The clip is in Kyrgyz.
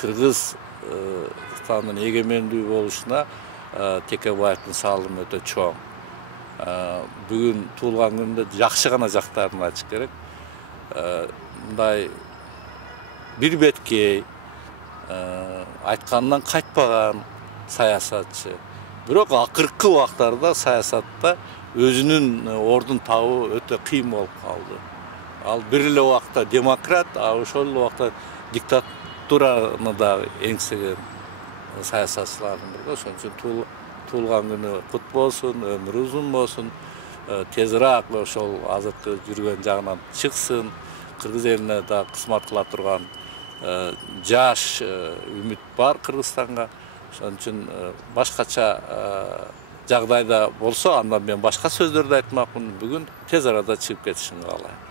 Кыргызстандын эгемендүү болушуна Текебаевдин салымы өтө чоң. Бүгүн туулган күндө жакшы гана жактарын айтыш керек. Мындай бир беткей, айтканынан кайтпаган саясатчы. Бирок акыркы убактарда саясатта өзүнүн ордун табуу өтө кыйын болуп калды. Ал бир эле убакта демократ, ошол эле убакта диктатураны да эңсеген саясатчылардын бири. Ошон үчүн туулган күнү кут болсун, өмүрү узун болсун, тезирээк ошол азыркы жүргөн жагынан чыксын, кыргыз элине да кызмат кыла турган жаш үмүт бар Кыргызстанга. Ошон үчүн башкача жагдайда болсо, анда мен башка сөздөрдү айтмакмын. Бүгүн тез арада чыгып кетишин каалайм.